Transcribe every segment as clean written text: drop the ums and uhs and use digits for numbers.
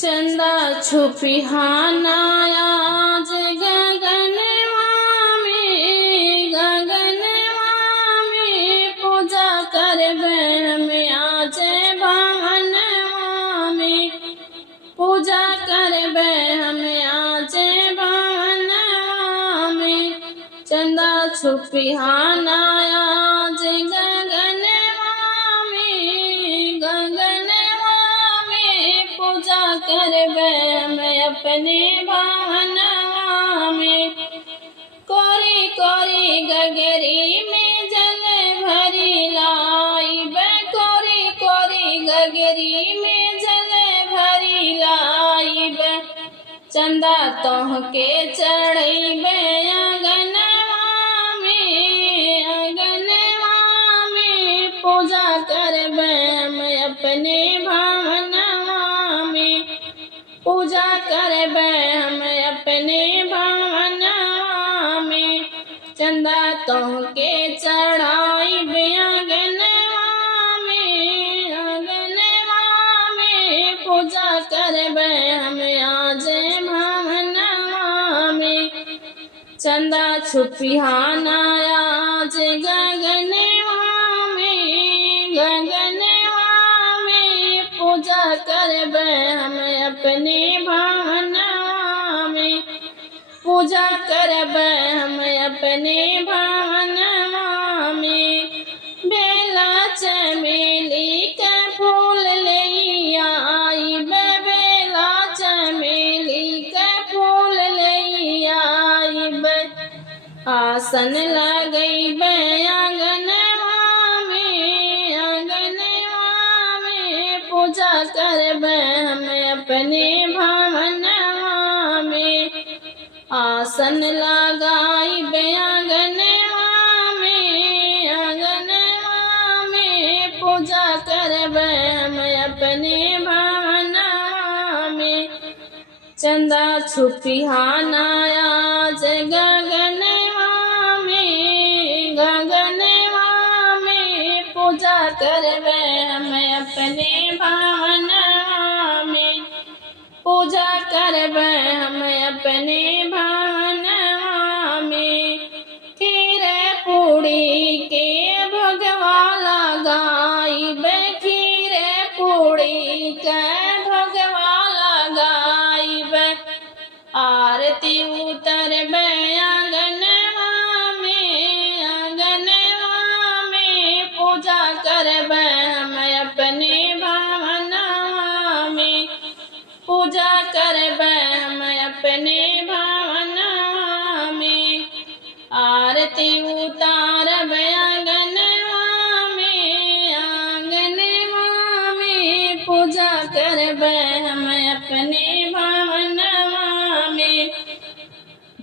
चंदा छुपिहाना आज गगनवा में पूजा करबे हमें आज भवनवा में पूजा करबे हमें आज भवनवा में चंदा छुपिहाना आज पूजा करबे मैं अपने भवनवा में कोरी कोरी गगरी में जल भरी लाइबे कोरी कोरी गगरी में जल भरी लाइबे चंदा तोहके चढ़ैबे आंगनवा में पूजा करबे मैं अपने भवनवा में पूजा करबे हम अपने भवनवा में चंदा तोहके चढ़ाइबे आंगनवा में पूजा करबे हम आज भवनवा में चंदा छुपिहाना आज गगनवा में पूजा करबे हम अपने भवनवा में पूजा करबे हम अपने भवनवा में बेला चमेली के फूल लैया आइबे बेला चमेली के फूल लैया आइबे आसन लगैबे पूजा करबे हम अपने भवनवा में आसन लगाइबे आंगनवा में पूजा करबे हम अपने भवनवा में चंदा छुपिहाना आज गगनवा में पूजा करबे हम अपने भवनवा में पूजा करबे हम अपने भवनवा में खीर पूड़ी के भोगवा लगाइबे खीर पूड़ी के भोगवा लगाइबे आरती उतरबे आंगनवा में पूजा करबे हम अपने भवनवा में पूजा करबे हम अपने भवनवा में आरती उतारबे आंगनवा में पूजा करबे हम अपने भवनवा में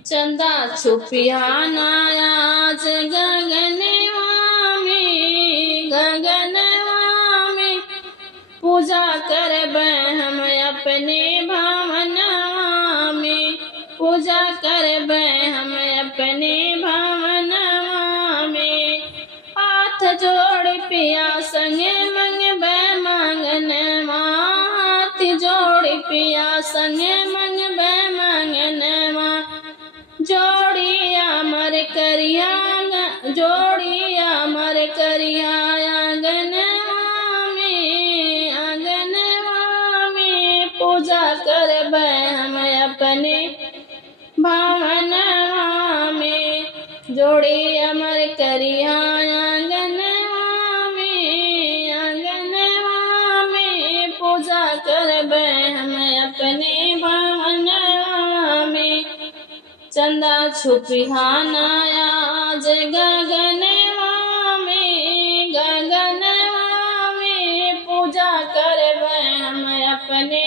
चंदा छुपिहाना आज गगनवा में पूजा करबे हम अपने भवनवा में पूजा करबे हम अपने भवनवा में हाथ जोड़ पिया संगे मंगबे मांगनवा हाथ जोड़ पिया संगे मंगबे मांगनवा जोड़िया मर करिया आंगनवा में पूजा करबे हम अपने भवनवा में जोड़ी अमर करिया आंगनवा में पूजा करबे हम अपने भवनवा में चंदा छुपिहाना आज गगनवा में पूजा करबे हम अपने